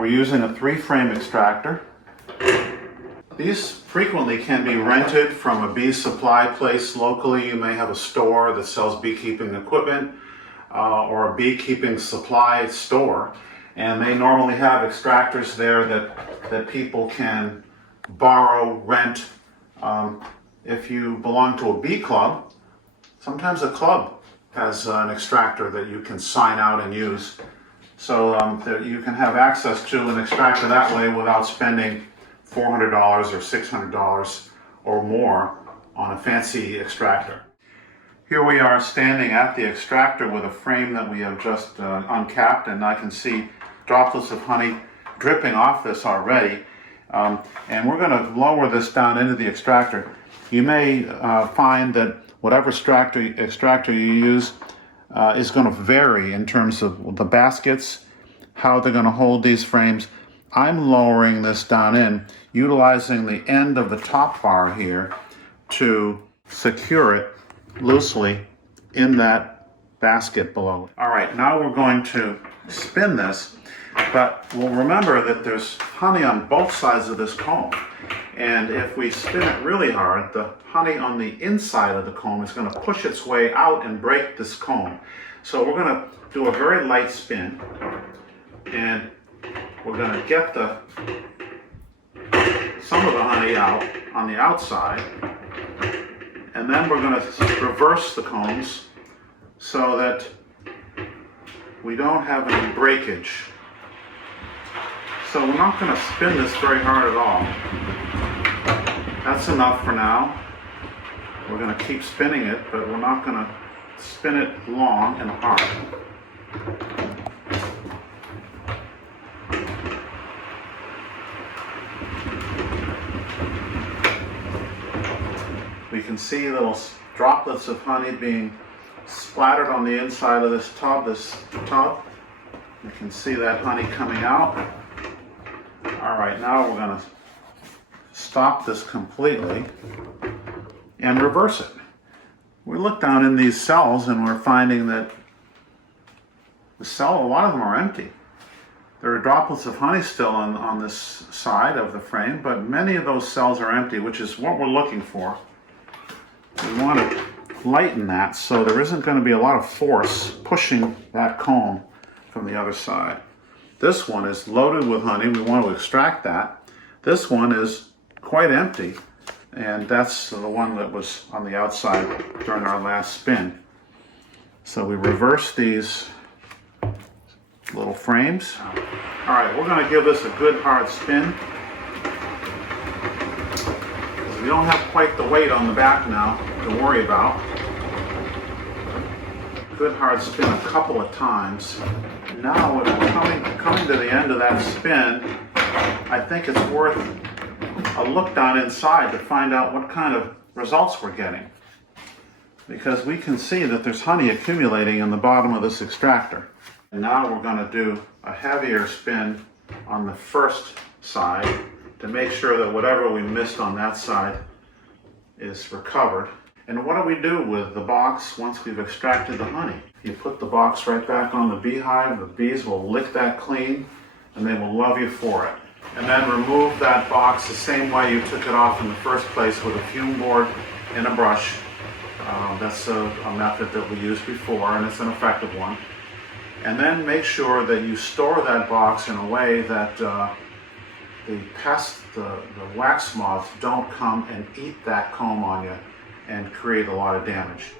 We're using a 3-frame extractor. These frequently can be rented from a bee supply place locally. You may have a store that sells beekeeping equipment or a beekeeping supply store, and they normally have extractors there that people can borrow, rent. If you belong to a bee club, sometimes a club has an extractor that you can sign out and use, so that you can have access to an extractor that way without spending $400 or $600 or more on a fancy extractor. Here we are standing at the extractor with a frame that we have just uncapped, and I can see droplets of honey dripping off this already. And we're going to lower this down into the extractor. You may find that whatever extractor you use is going to vary in terms of the baskets, how they're going to hold these frames. I'm lowering this down in, utilizing the end of the top bar here to secure it loosely in that basket below. All right, now we're going to spin this, but we'll remember that there's honey on both sides of this comb. And if we spin it really hard, the honey on the inside of the comb is going to push its way out and break this comb. So we're going to do a very light spin, and we're going to get some of the honey out on the outside, and then we're going to reverse the combs so that we don't have any breakage. So we're not going to spin this very hard at all. That's enough for now. We're going to keep spinning it, but we're not going to spin it long and hard. We can see little droplets of honey being splattered on the inside of this tub. You can see that honey coming out. All right, now we're going to stop this completely and reverse it. We look down in these cells and we're finding that a lot of them are empty. There are droplets of honey still on this side of the frame, but many of those cells are empty, which is what we're looking for. We want to lighten that so there isn't going to be a lot of force pushing that comb from the other side. This one is loaded with honey. We want to extract that. This one is quite empty, and that's the one that was on the outside during our last spin. So we reverse these little frames. All right, we're going to give this a good hard spin. We don't have quite the weight on the back now to worry about. Good hard spin a couple of times. Now when we're coming to the end of that spin, I think it's worth a look down inside to find out what kind of results we're getting. Because we can see that there's honey accumulating in the bottom of this extractor. And now we're going to do a heavier spin on the first side to make sure that whatever we missed on that side is recovered. And what do we do with the box once we've extracted the honey? You put the box right back on the beehive, the bees will lick that clean, and they will love you for it. And then remove that box the same way you took it off in the first place, with a fume board and a brush. That's a method that we used before, and it's an effective one. And then make sure that you store that box in a way that the pests, the wax moths, don't come and eat that comb on you and create a lot of damage.